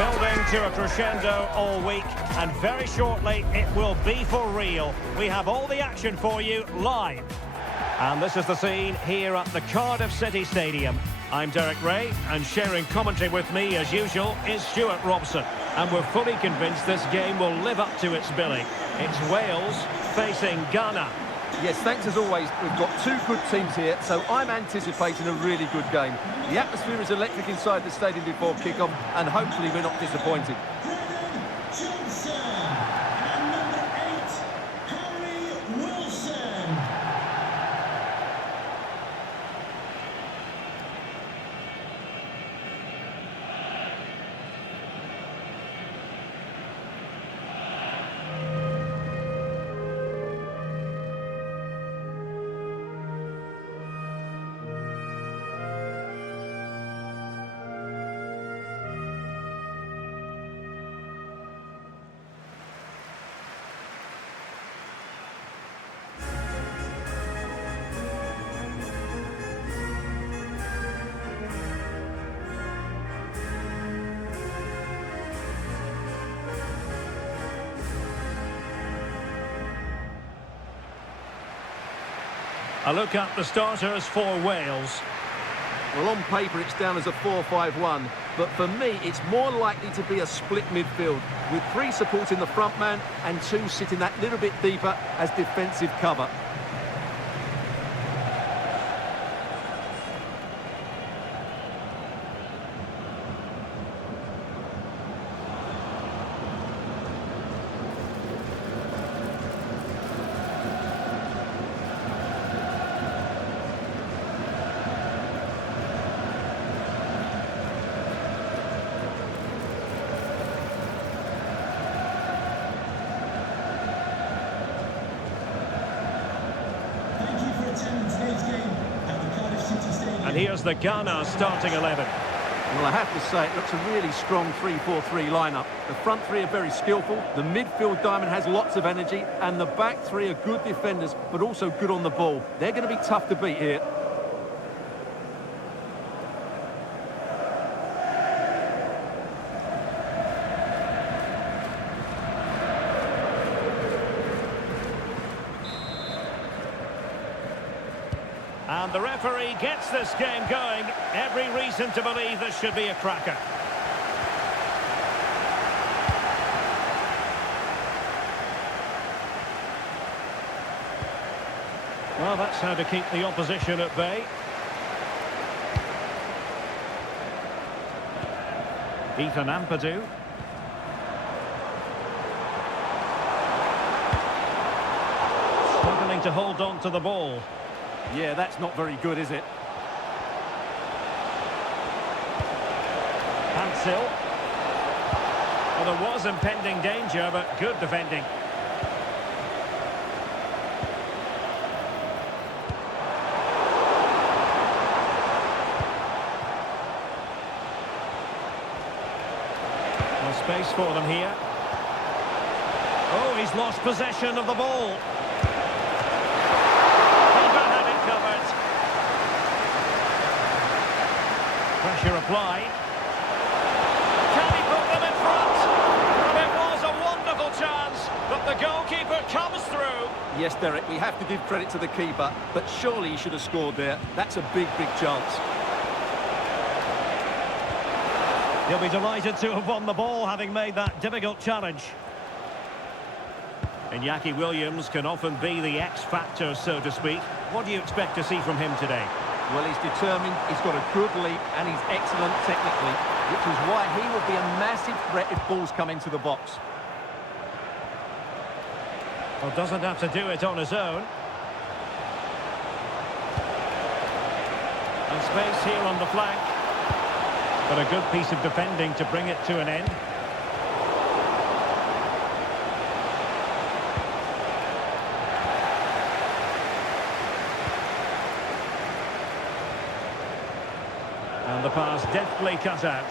Building to a crescendo all week, and very shortly it will be for real. We have all the action for you live. And this is the scene here at the Cardiff City Stadium. I'm Derek Ray, and sharing commentary with me as usual is Stuart Robson. And we're fully convinced this game will live up to its billing. It's Wales facing Ghana. Yes, thanks as always. We've got two good teams here, so I'm anticipating a really good game. The atmosphere is electric inside the stadium before kick-off, and hopefully we're not disappointed. A look at the starters for Wales. Well, on paper it's down as a 4-5-1, but for me it's more likely to be a split midfield, with three supporting the front man and two sitting that little bit deeper as defensive cover. And here's the Ghana starting 11. Well, I have to say, it looks a really strong 3-4-3 lineup. The front three are very skillful, the midfield diamond has lots of energy, and the back three are good defenders, but also good on the ball. They're going to be tough to beat here. And the referee gets this game going. Every reason to believe this should be a cracker. Well, that's how to keep the opposition at bay. Ethan Ampadu. Struggling to hold on to the ball. Yeah, that's not very good, is it? Hansel. Well, there was impending danger, but good defending. No space for them here. Oh, he's lost possession of the ball. Pressure applied. Can he put them in front? It was a wonderful chance, but the goalkeeper comes through. Yes, Derek, we have to give credit to the keeper, but surely he should have scored there. That's a big, big chance. He'll be delighted to have won the ball, having made that difficult challenge. Iñaki Williams can often be the X factor, so to speak. What do you expect to see from him today? Well, he's determined, he's got a good leap, and he's excellent technically, which is why he will be a massive threat if balls come into the box. Well, doesn't have to do it on his own. And space here on the flank. But a good piece of defending to bring it to an end. And the pass deftly cut out.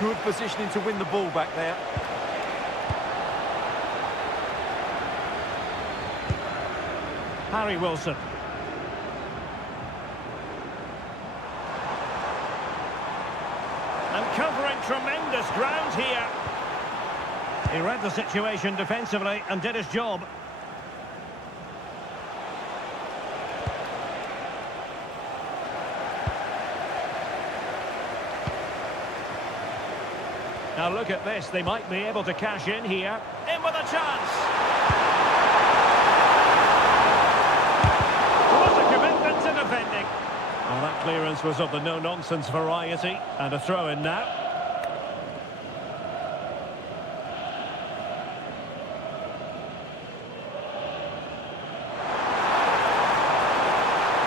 Good positioning to win the ball back there. Harry Wilson. And covering tremendous ground here. He read the situation defensively and did his job. Now look at this, they might be able to cash in here. In with a chance! What a commitment to defending! Well, that clearance was of the no-nonsense variety, and a throw-in now.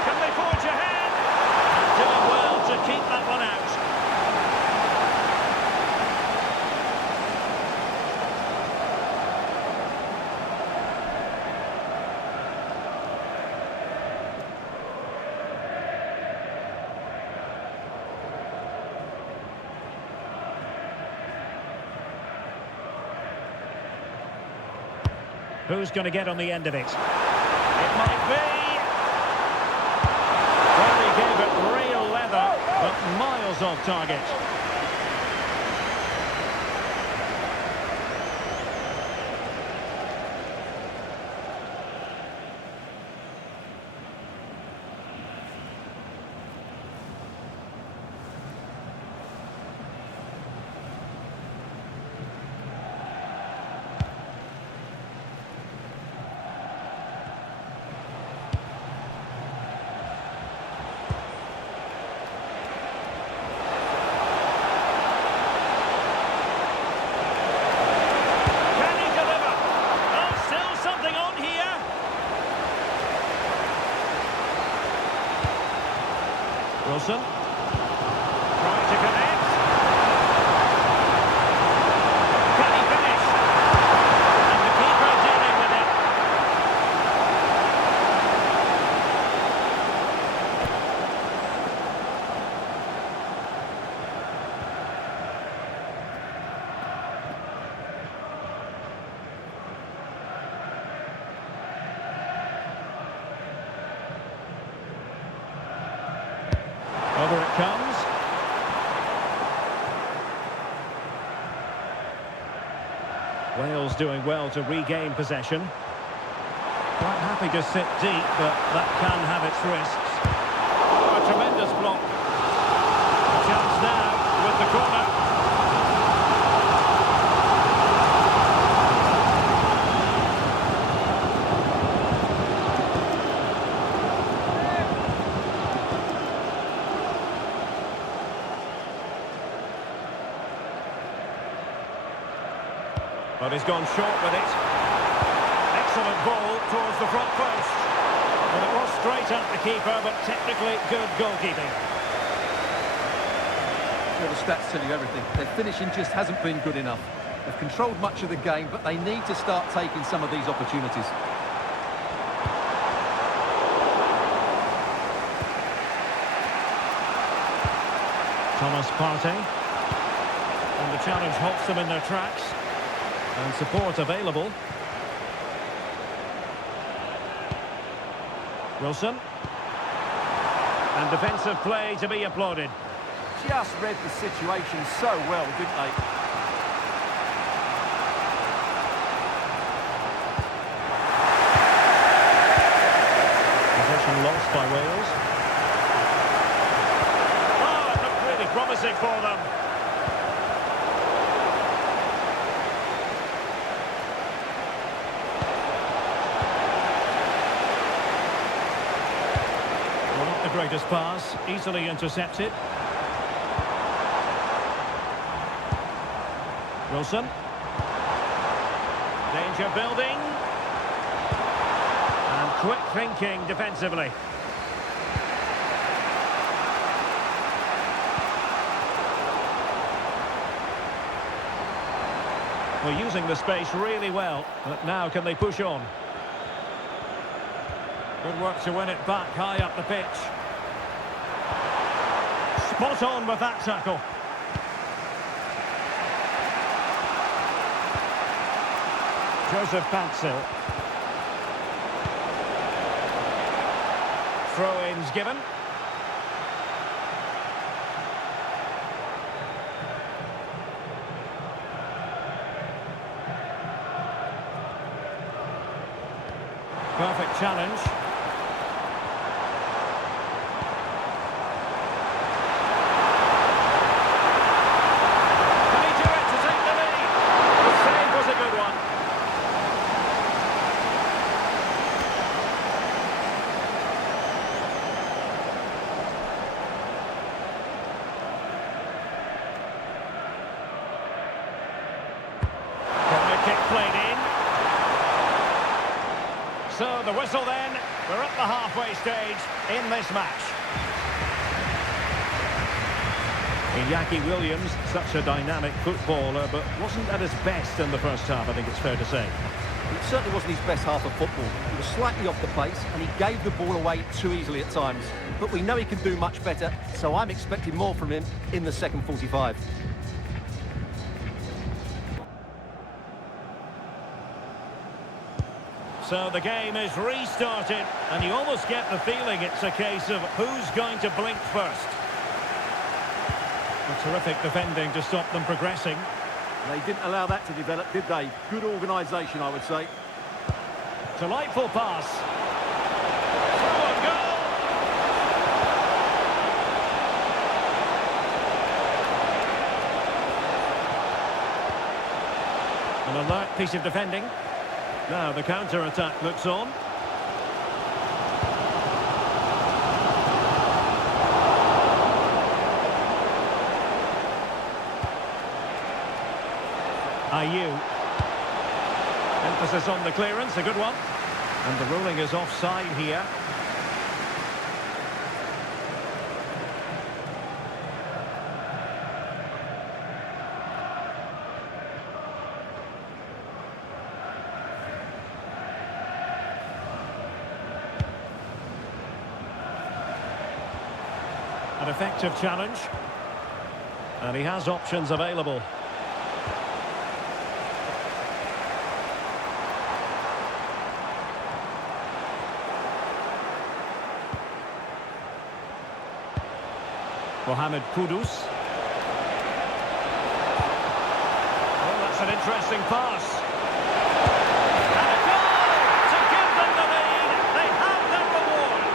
Can they forge ahead? Doing well to keep that one out. Who's going to get on the end of it? It might be. Well, he gave it real leather, but miles off target. Wilson, trying to connect. Can he finish? And the keeper dealing with it. Over it comes. Wales doing well to regain possession. Quite happy to sit deep, but that can have its risks. Oh, a tremendous block. A chance now with the corner. But he's gone short with it. Excellent ball towards the front post. And it was straight at the keeper, but technically good goalkeeping. Well, the stats tell you everything. Their finishing just hasn't been good enough. They've controlled much of the game, but they need to start taking some of these opportunities. Thomas Partey. And the challenge halts them in their tracks. And support available. Wilson. And defensive play to be applauded. Just read the situation so well, didn't they? Possession lost by Wales. Oh, it looked really promising for them. The greatest pass, easily intercepted. Wilson. Danger building. And quick thinking defensively. We're using the space really well, but now can they push on? Good work to win it back high up the pitch. Spot on with that tackle. Joseph Paxil. Throw-ins given. Perfect challenge. Can he do it to take the lead? The save was a good one. Corner kick played in. So the whistle then, we're at the halfway stage in this match. Iñaki Williams, such a dynamic footballer, but wasn't at his best in the first half, I think it's fair to say. It certainly wasn't his best half of football. He was slightly off the pace and he gave the ball away too easily at times. But we know he can do much better, so I'm expecting more from him in the second 45. So the game is restarted, and you almost get the feeling it's a case of who's going to blink first. A terrific defending to stop them progressing. They didn't allow that to develop, did they? Good organisation, I would say. Delightful pass. Through on goal. An alert piece of defending. Now the counter-attack looks on. Ayew. Emphasis on the clearance, a good one. And the ruling is offside here. An effective challenge. And he has options available. Mohamed Kudus. Oh, that's an interesting pass. And a goal to give them the lead. They have their reward.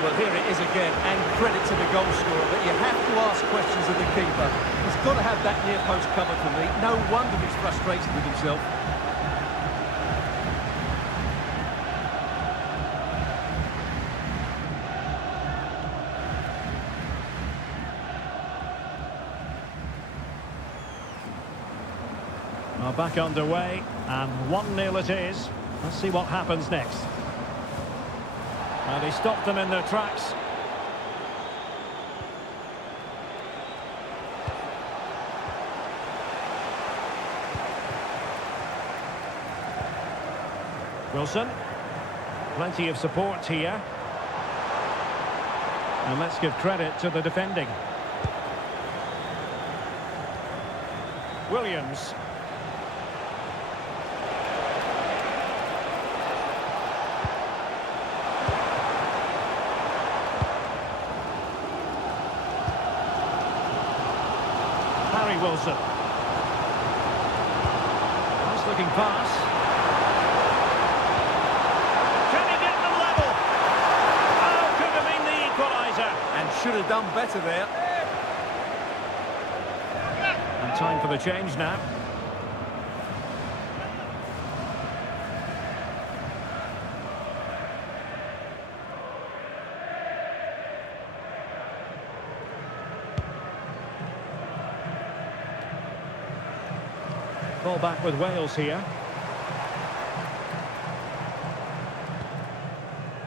Well, here it is again, and credit to the goal scorer, but you have to ask questions of the keeper. He's got to have that near post covered for me. No wonder he's frustrated with himself. Well, back underway, and 1-0 it is. Let's see what happens next. And he stopped them in their tracks. Wilson. Plenty of support here. And let's give credit to the defending. Williams. Wilson. Nice looking pass. Can he get them level? Oh, could have been the equaliser. And should have done better there. And time for the change now. Ball back with Wales here.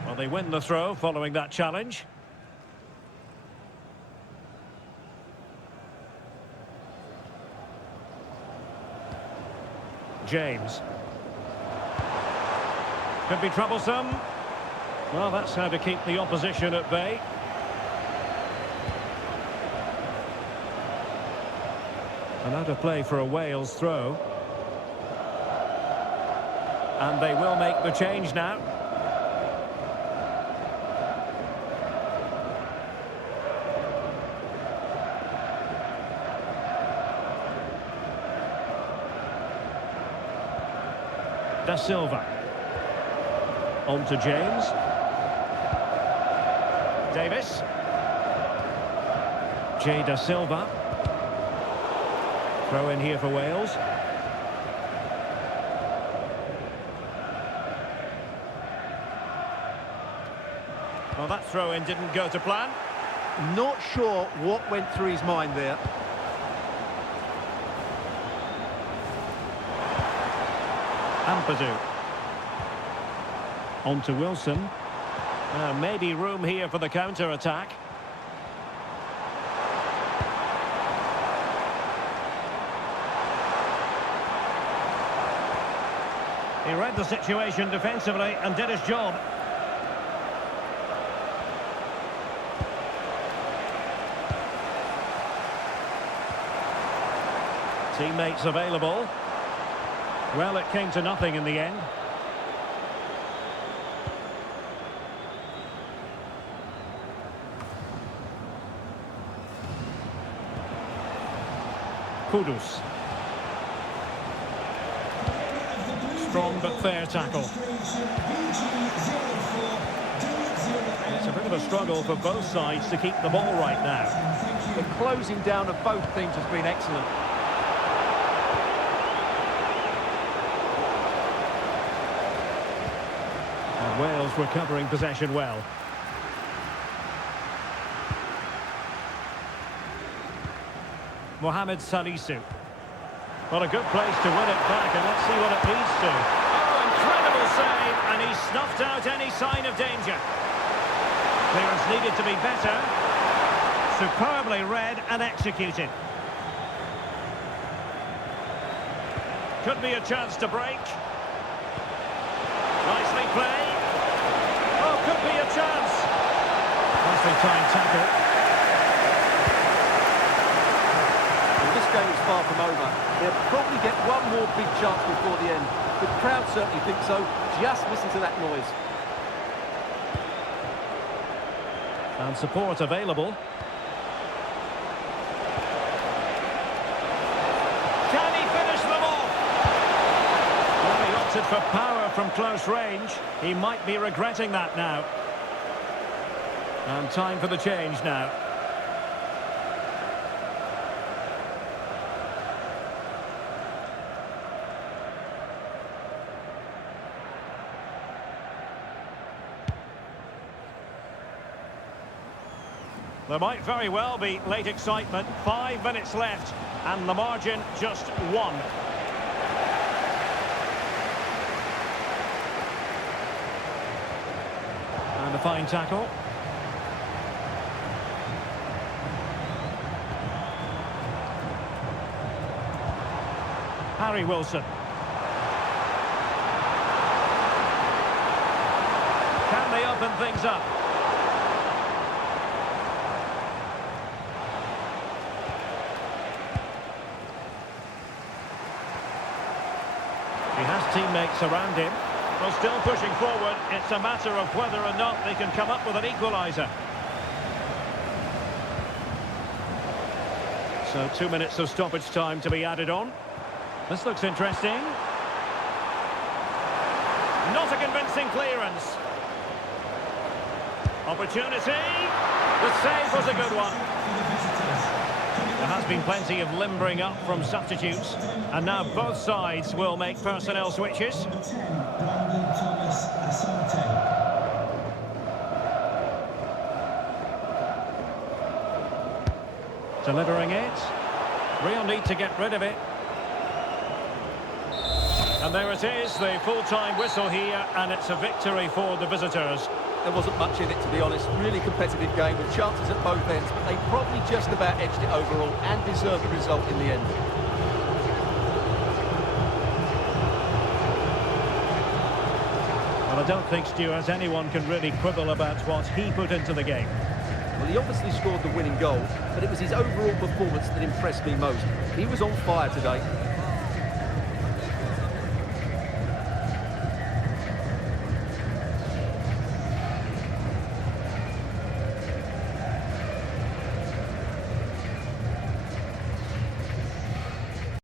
Well, they win the throw following that challenge. James. Could be troublesome. Well, that's how to keep the opposition at bay. And out of play for a Wales throw. And they will make the change now. Da Silva. On to James. Davis. Da Silva. Throw in here for Wales. Well, that throw-in didn't go to plan. Not sure what went through his mind there. Ampadu. On to Wilson. Maybe room here for the counter-attack. He read the situation defensively and did his job. Teammates available. Well, it came to nothing in the end. Kudus. Strong but fair tackle. It's a bit of a struggle for both sides to keep the ball right now. The closing down of both teams has been excellent. And Wales recovering possession well. Mohamed Salisu. What a good place to win it back, and let's see what it leads to. Oh, incredible save, and he snuffed out any sign of danger. Clearance needed to be better. Superbly read and executed. Could be a chance to break. Nicely played. Oh, could be a chance. Nicely timed tackle. This game is far from over. They'll probably get one more big chance before the end. The crowd certainly think so. Just listen to that noise. And support available. Can he finish them off? Well, he opted for power from close range. He might be regretting that now. And time for the change now. There might very well be late excitement. 5 minutes left, and the margin just 1. And a fine tackle. Harry Wilson. Can they open things up? He has teammates around him. Well, still pushing forward. It's a matter of whether or not they can come up with an equaliser. So 2 minutes of stoppage time to be added on. This looks interesting. Not a convincing clearance. Opportunity. The save was a good one. There has been plenty of limbering up from substitutes, and now both sides will make personnel switches. Delivering it. Real need to get rid of it. And there it is, the full-time whistle here, and it's a victory for the visitors. There wasn't much in it, to be honest. Really competitive game with chances at both ends, but they probably just about edged it overall and deserved the result in the end. Well, I don't think, Stuart, anyone can really quibble about what he put into the game. Well, he obviously scored the winning goal, but it was his overall performance that impressed me most. He was on fire today.